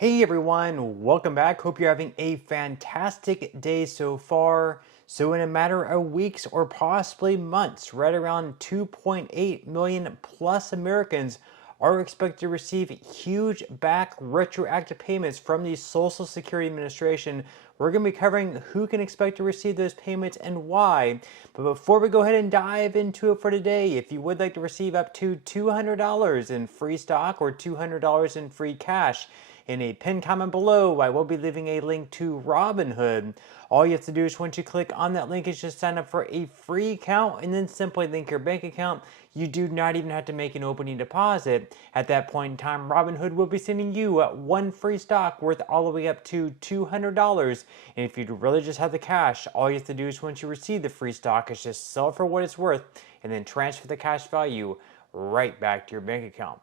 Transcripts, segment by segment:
Hey everyone, welcome back. Hope you're having a fantastic day so far. So in a matter of weeks or possibly months, right around 2.8 million plus Americans are expected to receive huge back retroactive payments from the Social Security Administration. We're going to be covering who can expect to receive those payments and why. But before we go ahead and dive into it for today, if you would like to receive up to $200 in free stock or $200 in free cash, in a pinned comment below, I will be leaving a link to Robinhood. All you have to do is once you click on that link is just sign up for a free account and then simply link your bank account. You do not even have to make an opening deposit. At that point in time, Robinhood will be sending you one free stock worth all the way up to $200. And if you really just have the cash, all you have to do is once you receive the free stock is just sell it for what it's worth and then transfer the cash value right back to your bank account.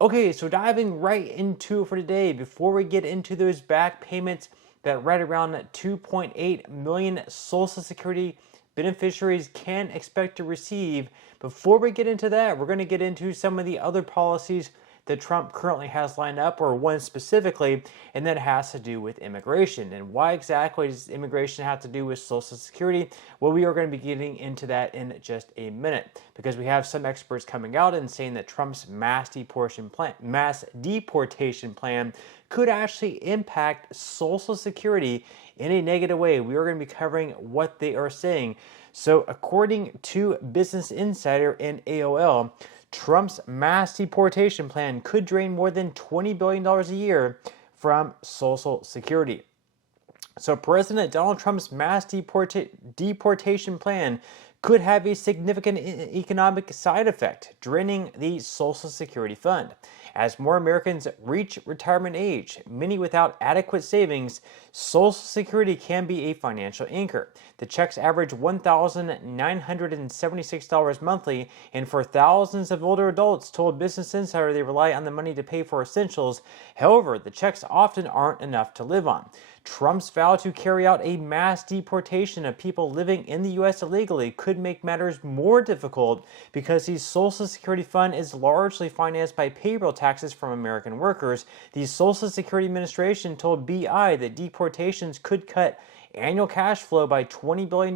Okay, so diving right into it for today, before we get into those back payments that right around 2.8 million Social Security beneficiaries can expect to receive, before we get into that, we're going to get into some of the other policies that Trump currently has lined up, or one specifically, and that has to do with immigration. And why exactly does immigration have to do with Social Security? Well, we are going to be getting into that in just a minute, because we have some experts coming out and saying that Trump's mass deportation plan could actually impact Social Security in a negative way. We are going to be covering what they are saying. So according to Business Insider and AOL, Trump's mass deportation plan could drain more than $20 billion a year from Social Security. So President Donald Trump's mass deportation plan could have a significant economic side effect, draining the Social Security fund. As more Americans reach retirement age, many without adequate savings, Social Security can be a financial anchor. The checks average $1,976 monthly, and for thousands of older adults told Business Insider they rely on the money to pay for essentials. However, the checks often aren't enough to live on. Trump's vow to carry out a mass deportation of people living in the U.S. illegally could make matters more difficult because the Social Security fund is largely financed by payroll taxes from American workers. The Social Security Administration told BI that deportations could cut annual cash flow by $20 billion,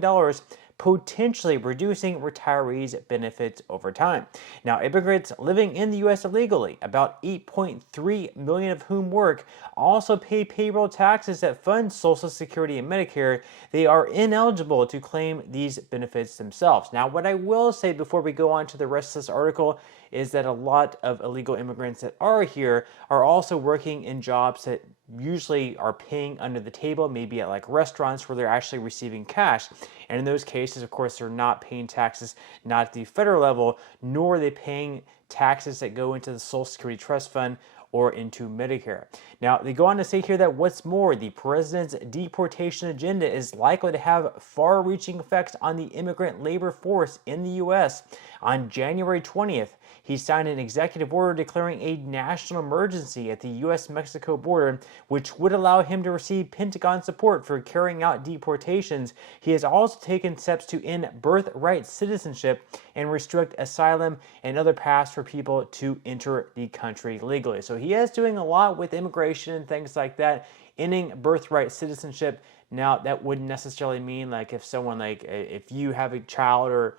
potentially reducing retirees' benefits over time. Now, immigrants living in the U.S. illegally, about 8.3 million of whom work, also pay payroll taxes that fund Social Security and Medicare. They are ineligible to claim these benefits themselves. Now, what I will say before we go on to the rest of this article is that a lot of illegal immigrants that are here are also working in jobs that usually are paying under the table, maybe at like restaurants where they're actually receiving cash. And in those cases, of course, they're not paying taxes, not at the federal level, nor are they paying taxes that go into the Social Security Trust Fund or into Medicare. Now, they go on to say here that what's more, the president's deportation agenda is likely to have far-reaching effects on the immigrant labor force in the U.S. On January 20th, he signed an executive order declaring a national emergency at the U.S.-Mexico border, which would allow him to receive Pentagon support for carrying out deportations. He has also taken steps to end birthright citizenship and restrict asylum and other paths for people to enter the country legally. So he is doing a lot with immigration and things like that, ending birthright citizenship. Now, that wouldn't necessarily mean like if someone if you have a child or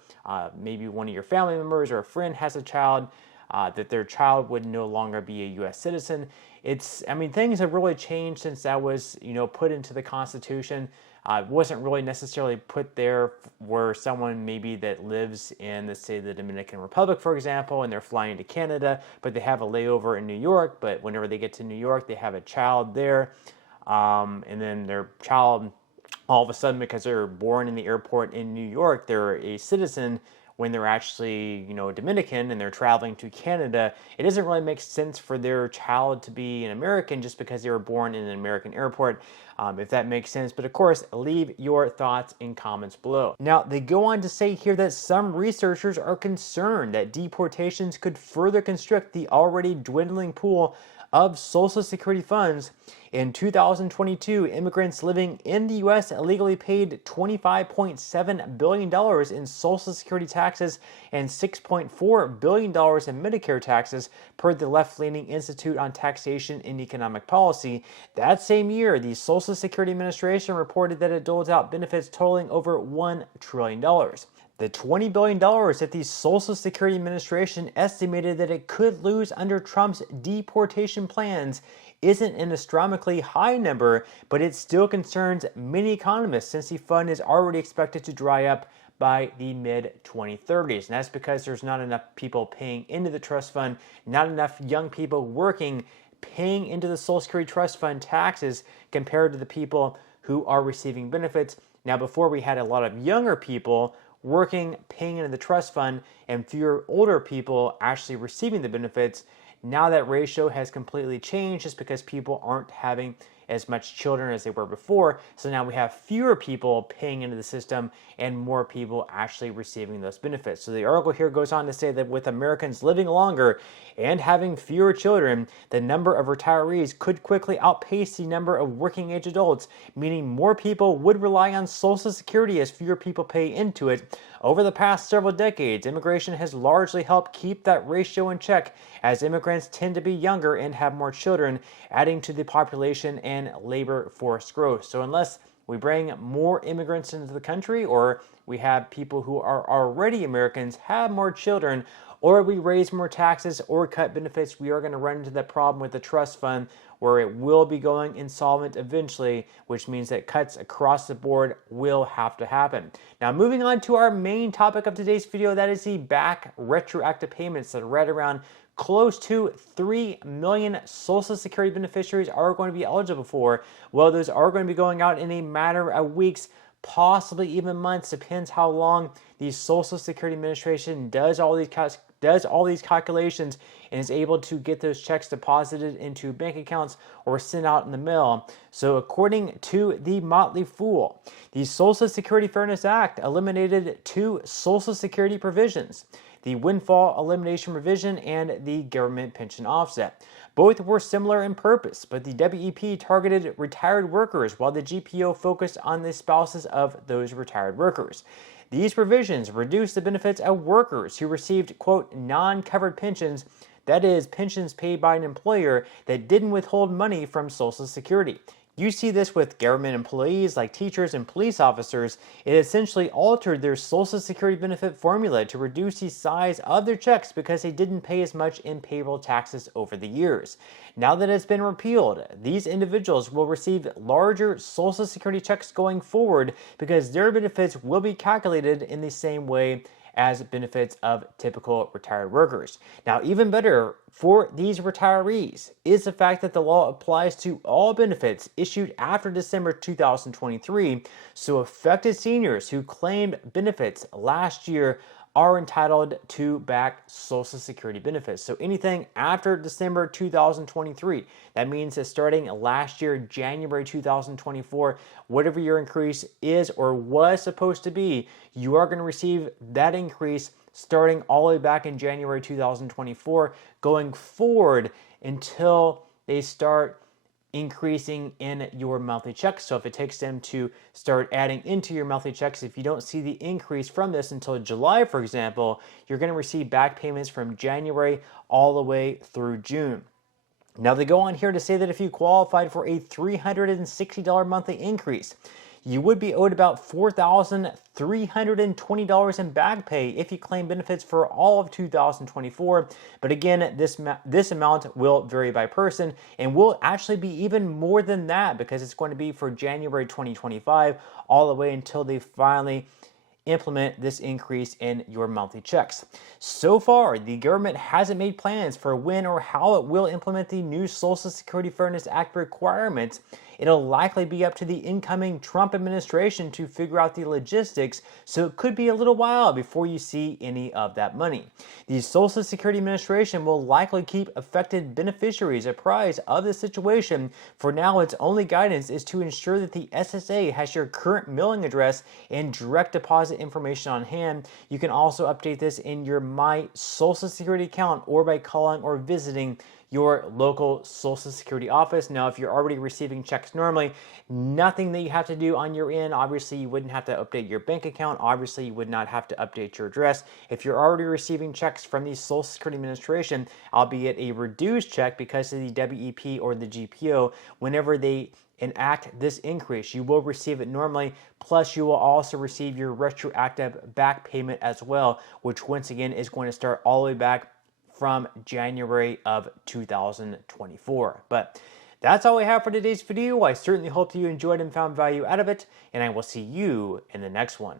maybe one of your family members or a friend has a child, that their child would no longer be a U.S. citizen. Things have really changed since that was, put into the Constitution. It wasn't really necessarily put there where someone maybe that lives in, let's say, the Dominican Republic, for example, and they're flying to Canada, but they have a layover in New York, but whenever they get to New York, they have a child there. And then their child, all of a sudden, because they're born in the airport in New York, they're a citizen when they're actually, Dominican and they're traveling to Canada. It doesn't really make sense for their child to be an American just because they were born in an American airport, if that makes sense. But of course, leave your thoughts in comments below. Now, they go on to say here that some researchers are concerned that deportations could further constrict the already dwindling pool of Social Security funds. In 2022, immigrants living in the U.S. illegally paid $25.7 billion in Social Security taxes and $6.4 billion in Medicare taxes, per the left-leaning Institute on Taxation and Economic Policy. That same year, the Social Security Administration reported that it doled out benefits totaling over $1 trillion. The $20 billion that the Social Security Administration estimated that it could lose under Trump's deportation plans isn't an astronomically high number, but it still concerns many economists since the fund is already expected to dry up by the mid-2030s. And that's because there's not enough people paying into the trust fund, not enough young people working, paying into the Social Security Trust Fund taxes compared to the people who are receiving benefits. Now, before we had a lot of younger people working, paying into the trust fund, and fewer older people actually receiving the benefits. Now that ratio has completely changed just because people aren't having as much children as they were before. So now we have fewer people paying into the system and more people actually receiving those benefits. So the article here goes on to say that with Americans living longer and having fewer children, the number of retirees could quickly outpace the number of working age adults, meaning more people would rely on Social Security as fewer people pay into it. Over the past several decades, immigration has largely helped keep that ratio in check, as immigrants tend to be younger and have more children, adding to the population and labor force growth. So unless we bring more immigrants into the country, or we have people who are already Americans have more children, or we raise more taxes or cut benefits, we are going to run into that problem with the trust fund where it will be going insolvent eventually, which means that cuts across the board will have to happen. Now, moving on to our main topic of today's video, that is the back retroactive payments that are right around close to 3 million Social Security beneficiaries are going to be eligible for. Well, those are going to be going out in a matter of weeks, possibly even months, depends how long the Social Security Administration does all these calculations and is able to get those checks deposited into bank accounts or sent out in the mail. So according to the Motley Fool, the Social Security Fairness Act eliminated 2 Social Security provisions: the windfall elimination provision and the government pension offset. Both were similar in purpose, but the WEP targeted retired workers while the GPO focused on the spouses of those retired workers. These provisions reduced the benefits of workers who received, quote, non-covered pensions, that is, pensions paid by an employer that didn't withhold money from Social Security. You see this with government employees like teachers and police officers. It essentially altered their Social Security benefit formula to reduce the size of their checks because they didn't pay as much in payroll taxes over the years. Now that it's been repealed, these individuals will receive larger Social Security checks going forward because their benefits will be calculated in the same way as benefits of typical retired workers. Now, even better for these retirees is the fact that the law applies to all benefits issued after December 2023, so affected seniors who claimed benefits last year are entitled to back Social Security benefits. So anything after December 2023, that means that starting last year, January 2024, whatever your increase is or was supposed to be, you are going to receive that increase starting all the way back in January 2024, going forward until they start increasing in your monthly checks. So if it takes them to start adding into your monthly checks, if you don't see the increase from this until July, for example, you're going to receive back payments from January all the way through June. Now they go on here to say that if you qualified for a $360 monthly increase, you would be owed about $4,320 in back pay if you claim benefits for all of 2024. But again, this amount will vary by person and will actually be even more than that because it's going to be for January 2025 all the way until they finally implement this increase in your monthly checks. So far, the government hasn't made plans for when or how it will implement the new Social Security Fairness Act requirements. It'll likely be up to the incoming Trump administration to figure out the logistics, so it could be a little while before you see any of that money. The Social Security Administration will likely keep affected beneficiaries apprised of the situation. For now, its only guidance is to ensure that the SSA has your current mailing address and direct deposit information on hand. You can also update this in your My Social Security account or by calling or visiting your local Social Security office. Now, if you're already receiving checks normally, nothing that you have to do on your end. Obviously, you wouldn't have to update your bank account. Obviously, you would not have to update your address. If you're already receiving checks from the Social Security Administration, albeit a reduced check because of the WEP or the GPO, whenever they enact this increase, you will receive it normally. Plus, you will also receive your retroactive back payment as well, which once again is going to start all the way back from January of 2024. But that's all we have for today's video. I certainly hope you enjoyed and found value out of it, and I will see you in the next one.